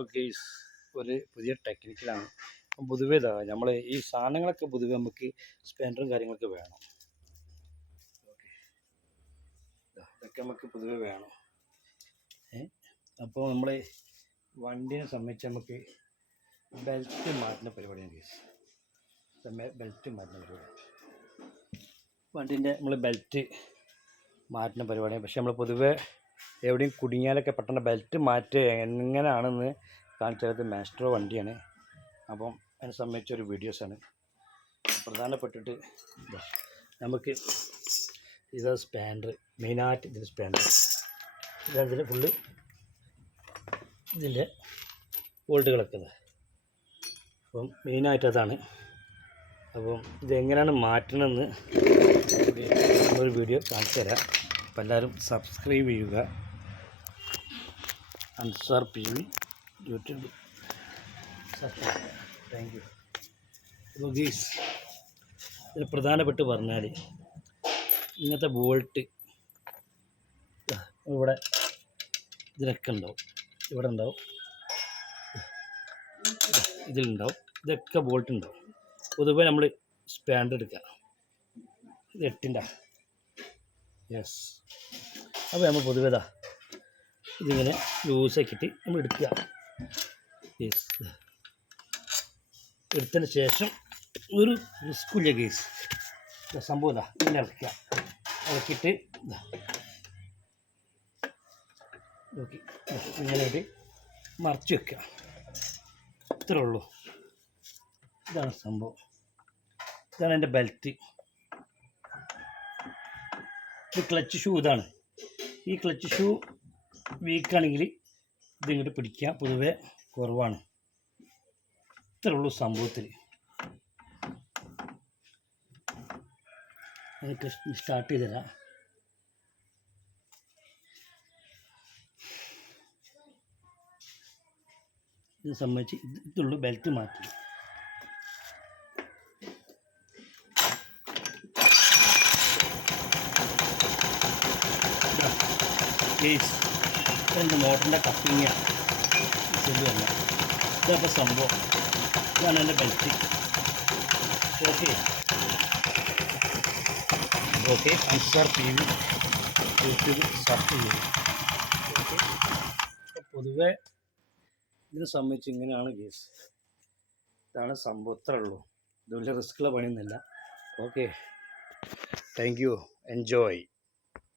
Okay, ഒരു പുതിയ ടെക്നിക്കിലാണ്. പൊതുവേ നമ്മൾ ഈ സാധനങ്ങളൊക്കെ പൊതുവെ നമുക്ക് സ്പെൻഡറും കാര്യങ്ങളൊക്കെ വേണം. ഓക്കെ, ഇതൊക്കെ നമുക്ക് പൊതുവെ വേണം. അപ്പോൾ നമ്മൾ വണ്ടിനെ സംബന്ധിച്ച് നമുക്ക് ബെൽറ്റ് മാറ്റുന്ന പരിപാടിയാണ്. ബെൽറ്റ് മാറ്റുന്ന പരിപാടി, വണ്ടീൻ്റെ നമ്മൾ ബെൽറ്റ് മാറ്റുന്ന പരിപാടിയാണ്. പക്ഷെ നമ്മൾ പൊതുവെ എവിടെയും കുടുങ്ങിയാലൊക്കെ പെട്ടെന്ന് ബെൽറ്റ് മാറ്റുക എങ്ങനെയാണെന്ന് കാണിച്ചത് മാസ്ട്രോ വണ്ടിയാണ്. അപ്പം അതിനെ സംബന്ധിച്ചൊരു വീഡിയോസാണ്. പ്രധാനപ്പെട്ടിട്ട് നമുക്ക് ഇത് സ്പാൻഡർ, മെയിനായിട്ട് ഇതിൽ സ്പാൻഡർ ഇതിൽ ഫുള്ള് ഇതിൻ്റെ ബോൾട്ടുകളൊക്കെ ഇതാണ്. അപ്പം മെയിനായിട്ട് അതാണ്. അപ്പം ഇതെങ്ങനെയാണ് മാറ്റണമെന്ന് ഒരു വീഡിയോ കാണിച്ചു തരാം. അപ്പം എല്ലാവരും സബ്സ്ക്രൈബ് ചെയ്യുക. Ansar PV YouTube thank you. അപ്പോൾ ഗീസ് ഇത് പ്രധാനപ്പെട്ട് പറഞ്ഞാൽ ഇങ്ങനത്തെ ബോൾട്ട് ഇവിടെ ഇതിലൊക്കെ ഉണ്ടാവും, ഇവിടെ ഉണ്ടാവും, ഇതിലുണ്ടാവും, ഇതൊക്കെ ബോൾട്ട് ഉണ്ടാവും. പൊതുവെ നമ്മൾ സ്പാൻഡർ എടുക്കുക, ഇത് 8ൻ്റെ യെസ്. അപ്പോൾ നമ്മൾ പൊതുവെ ഇതിങ്ങനെ ലൂസാക്കിയിട്ട് നമ്മൾ എടുക്കുക. യെസ്, എടുത്തതിന് ശേഷം ഒരു റിസ്ക്കില്ല കേസ് സംഭവം ഇങ്ങനെ ഇറക്കുക. ഇറക്കിയിട്ട് നോക്കി ഇങ്ങനെ ഒരു മറച്ച് വെക്കുക. ഇത്രേ ഉള്ളൂ. ഇതാണ് സംഭവം. ഇതാണ് എൻ്റെ ബെൽറ്റ്. ഇത് ക്ലച്ച് ഷൂ. ഇതാണ് ഈ ക്ലച്ച് ഷൂ വീക്കാണെങ്കിൽ ഇതിങ്ങോട്ട് പിടിക്കുക പൊതുവെ കുറവാണ്. ഇത്രേ ഉള്ളൂ സംഭവത്തിൽ. അതൊക്കെ സ്റ്റാർട്ട് ചെയ്ത് തരാം. ഇത് സംബന്ധിച്ച് ഇതുള്ളൂ ബെൽറ്റ് മാറ്റി. എൻ്റെ മോട്ടറിൻ്റെ കപ്പിങ് ചെല്ലുമല്ല. ഇതപ്പോൾ സംഭവം. ഇതാണ് എൻ്റെ belt. Okay okay, Ansar PV YouTube search ചെയ്യും. ഓക്കെ, പൊതുവെ ഇതിനെ സംബന്ധിച്ച് ഇങ്ങനെയാണ് കേസ്. ഇതാണ് സംഭവം. ഇത്രേ ഉള്ളൂ. ഇത് വലിയ റിസ്ക്കുള്ള പണിയൊന്നുമില്ല. Okay, thank you, enjoy.